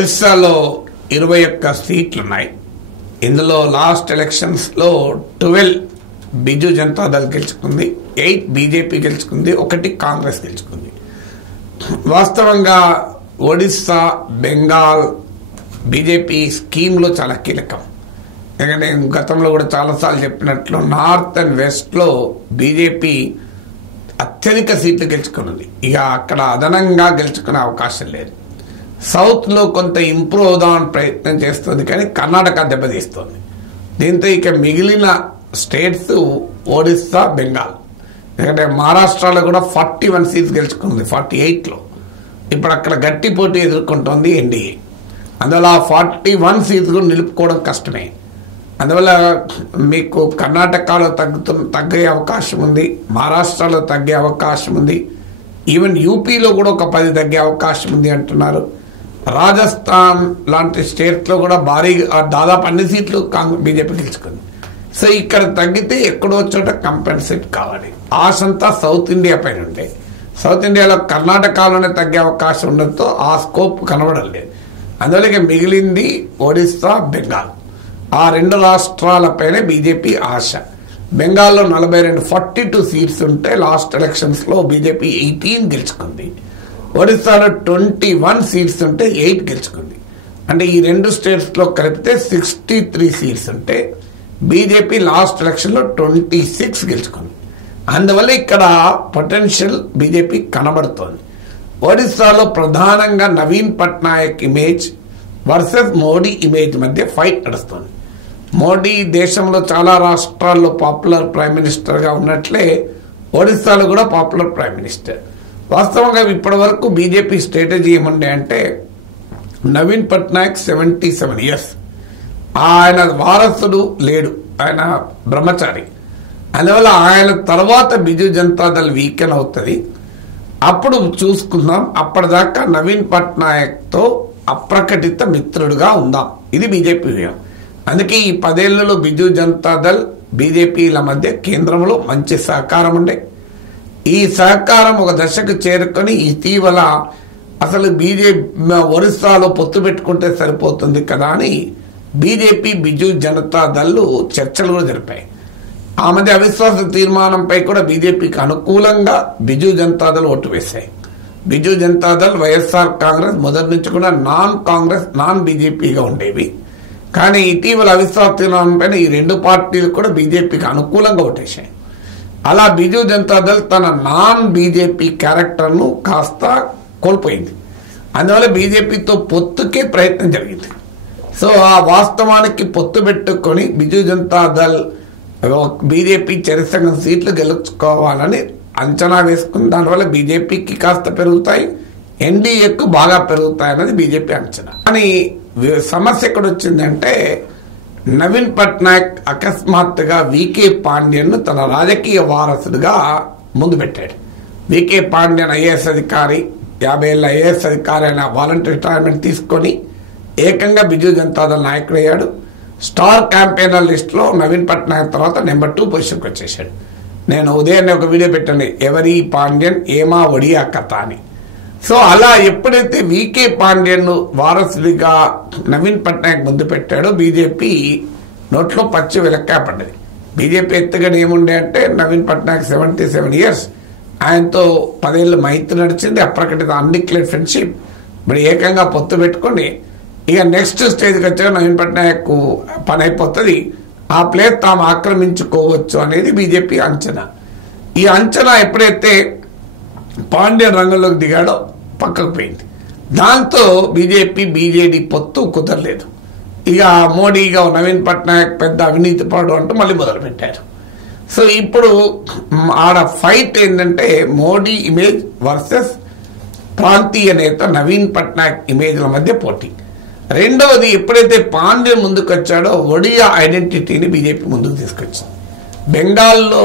ఒడిశాలో 21 సీట్లు ఉన్నాయి. ఇందులో లాస్ట్ ఎలక్షన్స్లో 12 బిజు జనతాదళ్ గెలుచుకుంది, 8 బీజేపీ గెలుచుకుంది, 1 కాంగ్రెస్ గెలుచుకుంది. వాస్తవంగా ఒడిశా, బెంగాల్ బీజేపీ స్కీమ్లో చాలా కీలకం. ఎందుకంటే గతంలో కూడా చాలాసార్లు చెప్పినట్లు నార్త్ అండ్ వెస్ట్లో బీజేపీ అత్యధిక సీట్లు గెలుచుకున్నది. ఇక అక్కడ అదనంగా గెలుచుకునే అవకాశం లేదు. సౌత్లో కొంత ఇంప్రూవ్ అవుదామని ప్రయత్నం చేస్తుంది, కానీ కర్ణాటక దెబ్బతీస్తుంది. దీంతో ఇక మిగిలిన స్టేట్స్ ఒడిస్సా, బెంగాల్. ఎందుకంటే మహారాష్ట్రలో కూడా 41 సీట్స్ గెలుచుకుంది 48లో. ఇప్పుడు అక్కడ గట్టి పోటీ ఎదుర్కొంటోంది ఎన్డీఏ. అందువల్ల 41 సీట్స్ కూడా నిలుపుకోవడం కష్టమే. అందువల్ల మీకు కర్ణాటకలో తగ్గే అవకాశం ఉంది, మహారాష్ట్రలో తగ్గే అవకాశం ఉంది, ఈవెన్ యూపీలో కూడా ఒక 10 తగ్గే అవకాశం ఉంది అంటున్నారు. రాజస్థాన్ లాంటి స్టేట్స్లో కూడా భారీగా దాదాపు అన్ని సీట్లు బీజేపీ గెలుచుకుంది. సో ఇక్కడ తగ్గితే ఎక్కడో చోట కంపెన్సేట్ కావాలి. ఆశంతా సౌత్ ఇండియా పైన ఉంటే, సౌత్ ఇండియాలో కర్ణాటకలోనే తగ్గే అవకాశం ఉండడంతో ఆ స్కోప్ కనబడం లేదు. అందువల్ల మిగిలింది ఒడిస్సా, బెంగాల్. ఆ 2 రాష్ట్రాలపైనే బీజేపీ ఆశ. బెంగాల్లో 42 సీట్స్ ఉంటే లాస్ట్ ఎలక్షన్స్లో బీజేపీ 18 గెలుచుకుంది. ఒడిశాలో 21 సీట్స్ ఉంటే 8 గెలుచుకుంది. అంటే ఈ 2 స్టేట్స్లో కలిపితే 63 సీట్స్ ఉంటే బీజేపీ లాస్ట్ ఎలక్షన్లో 26 గెలుచుకుంది. అందువల్ల ఇక్కడ పొటెన్షియల్ బీజేపీ కనబడుతోంది. ఒడిశాలో ప్రధానంగా Naveen Patnaik image versus Modi image మధ్య ఫైట్ నడుస్తుంది. మోడీ దేశంలో చాలా రాష్ట్రాల్లో పాపులర్ ప్రైమ్ మినిస్టర్గా ఉన్నట్లే ఒడిశాలో కూడా పాపులర్ ప్రైమ్ మినిస్టర్. వాస్తవంగా ఇప్పటి వరకు బీజేపీ స్ట్రాటజీ ఏముండే అంటే నవీన్ పట్నాయక్ 77 ఇయర్స్, ఆయన వారసుడు లేడు, ఆయన బ్రహ్మచారి. అందువల్ల ఆయన తర్వాత బిజు జనతాదళ్ వీకెన్ అవుతుంది, అప్పుడు చూసుకుందాం. అప్పటిదాకా నవీన్ పట్నాయక్తో అప్రకటిత మిత్రుడుగా ఉందాం, ఇది బీజేపీ వ్యూహం. అందుకే ఈ 10 ఏళ్లలో బిజు జనతాదళ్ బీజేపీల మధ్య కేంద్రంలో మంచి సహకారం ఉండే. ఈ సహకారం ఒక దశకు చేరుకొని ఇటీవల అసలు ఒరిస్సాలో పొత్తు పెట్టుకుంటే సరిపోతుంది కదా అని బీజేపీ, బిజు జనతాదళ్ చర్చలు కూడా జరిపాయి. ఆ మధ్య అవిశ్వాస తీర్మానంపై కూడా బీజేపీకి అనుకూలంగా బిజు జనతాదళ్ ఓటు వేశాయి. బిజు జనతాదళ్, వైఎస్ఆర్ కాంగ్రెస్ మొదటి నుంచి కూడా నాన్ కాంగ్రెస్, నాన్ బీజేపీగా ఉండేవి. కానీ ఇటీవల అవిశ్వాస తీర్మానం పైన ఈ 2 పార్టీలు కూడా బీజేపీకి అనుకూలంగా ఓటేశాయి. అలా బిజు జనతాదళ్ తన నాన్ బీజేపీ క్యారెక్టర్ను కాస్త కోల్పోయింది. అందువల్ల బీజేపీతో పొత్తుకే ప్రయత్నం జరిగింది. సో ఆ వాస్తవానికి పొత్తు పెట్టుకొని బిజు జనతాదళ్ బీజేపీ చెరసగం సీట్లు గెలుచుకోవాలని అంచనా వేసుకుని దానివల్ల బీజేపీకి కాస్త పెరుగుతాయి, ఎన్డీఏకు బాగా పెరుగుతాయి అన్నది బీజేపీ అంచనా. కానీ సమస్య ఎక్కడ వచ్చిందంటే నవీన్ పట్నాయక్ అకస్మాత్తుగా వికే పాండ్యన్ను తన రాజకీయ వారసుడిగా ముందు పెట్టాడు. వికే పాండ్యన్ ఐఏఎస్ అధికారి, 50 ఏళ్ళ ఐఏఎస్ అధికారి అయిన వాలంటీర్ రిటైర్మెంట్ తీసుకొని ఏకంగా బిజు జనతాదళ్ నాయకుడయ్యాడు. స్టార్ క్యాంపెయినర్ లిస్టులో నవీన్ పట్నాయక్ తర్వాత నెంబర్ 2 పొజిషన్కి వచ్చేసాడు. నేను ఉదయాన్నే ఒక వీడియో పెట్టండి, ఎవరి పాండ్యన్ ఏమా ఒడియా కథ అని. సో అలా ఎప్పుడైతే వికే పాండ్యన్ వారసుడిగా నవీన్ పట్నాయక్ ముందు పెట్టాడో బీజేపీ నోట్లో పచ్చి వెలక్కాయ పడ్డది. బీజేపీ ఎత్తుగడ ఏముండే అంటే నవీన్ పట్నాయక్ 77 ఇయర్స్, ఆయనతో 10 ఏళ్ళు మైత్రి నడిచింది, అప్రకటిత అన్డిక్లేర్డ్ ఫ్రెండ్షిప్. ఇప్పుడు ఏకంగా పొత్తు పెట్టుకొని ఇక నెక్స్ట్ స్టేజ్కి వచ్చాక నవీన్ పట్నాయక్ పని అయిపోతుంది, ఆ ప్లేస్ తాము ఆక్రమించుకోవచ్చు అనేది బీజేపీ అంచనా. ఈ అంచనా ఎప్పుడైతే పాండ్యన్ రంగంలోకి దిగాడో పక్కకు పోయింది. దాంతో బీజేపీ, బీజేడీ పొత్తు కుదరలేదు. ఇక మోడీగా నవీన్ పట్నాయక్ పెద్ద అవినీతి పరుడు అంటూ మళ్ళీ మొదలు పెట్టారు. సో ఇప్పుడు ఆడ ఫైట్ ఏంటంటే మోడీ ఇమేజ్ వర్సెస్ ప్రాంతీయ నేత నవీన్ పట్నాయక్ ఇమేజ్ల మధ్య పోటీ. రెండవది, ఎప్పుడైతే పాండ్యన్ ముందుకు వచ్చాడో ఒడియా ఐడెంటిటీని బీజేపీ ముందుకు తీసుకొచ్చింది. బెంగాల్లో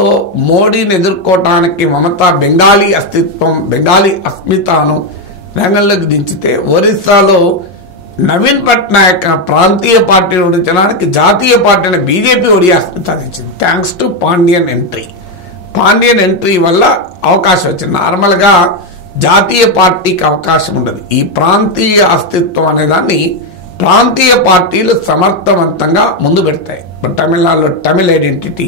మోడీని ఎదుర్కోవటానికి మమతా బెంగాలీ అస్తిత్వం, బెంగాలీ అస్మితను రంగంలోకి దించితే, ఒరిస్సాలో నవీన్ పట్నాయక్ ప్రాంతీయ పార్టీని ఓడించడానికి జాతీయ పార్టీ బీజేపీ ఒడియా అస్మిత ఇచ్చింది. Thanks to Pandian entry. Pandian entry వల్ల అవకాశం వచ్చింది. నార్మల్గా జాతీయ పార్టీకి అవకాశం ఉండదు. ఈ ప్రాంతీయ అస్తిత్వం అనే దాన్ని ప్రాంతీయ పార్టీలు సమర్థవంతంగా ముందు పెడతాయి. తమిళనాడులో తమిళ ఐడెంటిటీ,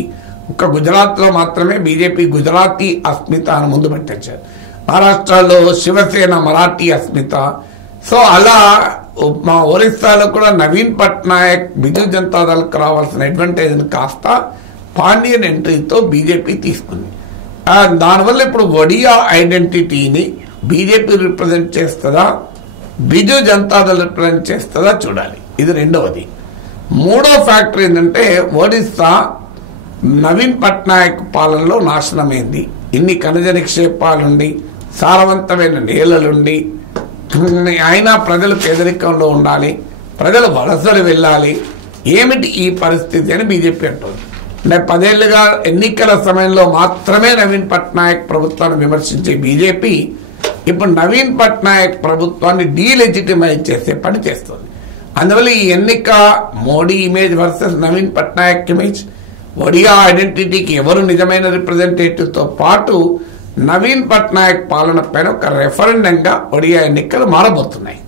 ఒక్క గుజరాత్లో మాత్రమే బీజేపీ గుజరాతీ అస్మిత అని ముందు పెట్టించారు. మహారాష్ట్రలో శివసేన మరాఠీ అస్మిత. సో అలా మా ఒరిస్సాలో కూడా నవీన్ పట్నాయక్ బిజు జనతాదళకు రావాల్సిన అడ్వాంటేజ్ని కాస్త పాండ్యన్ ఎంట్రీతో బీజేపీ తీసుకుంది. దానివల్ల ఇప్పుడు ఒడియా ఐడెంటిటీని బీజేపీ రిప్రజెంట్ చేస్తుందా, బిజు జనతాదళ్ రిప్రజెంట్ చేస్తుందా చూడాలి. ఇది రెండవది. మూడో ఫ్యాక్టర్ ఏంటంటే ఒడిస్సా నవీన్ పట్నాయక్ పాలనలో నాశనమైంది. ఇన్ని ఖనిజ నిక్షేపాలుండి, సారవంతమైన నేలలుండి, అయినా ప్రజలు పేదరికంలో ఉండాలి, ప్రజలు వలసలు వెళ్ళాలి. ఏమిటి ఈ పరిస్థితి అని బీజేపీ అంటుంది. అంటే 10 ఏళ్లుగా ఎన్నికల సమయంలో మాత్రమే నవీన్ పట్నాయక్ ప్రభుత్వాన్ని విమర్శించే బీజేపీ ఇప్పుడు నవీన్ పట్నాయక్ ప్రభుత్వాన్ని డీలెజిటిమైజ్ చేసే పని చేస్తుంది. అందువల్ల ఈ ఎన్నిక Modi image versus Naveen Patnaik image, Odia ఐడెంటిటీకి ఎవరు నిజమైన రిప్రజెంటేటివ్తో పాటు నవీన్ పట్నాయక్ పాలన పైన ఒక రెఫరెండంగా ఒడియా ఎన్నికలు మారబోతున్నాయి.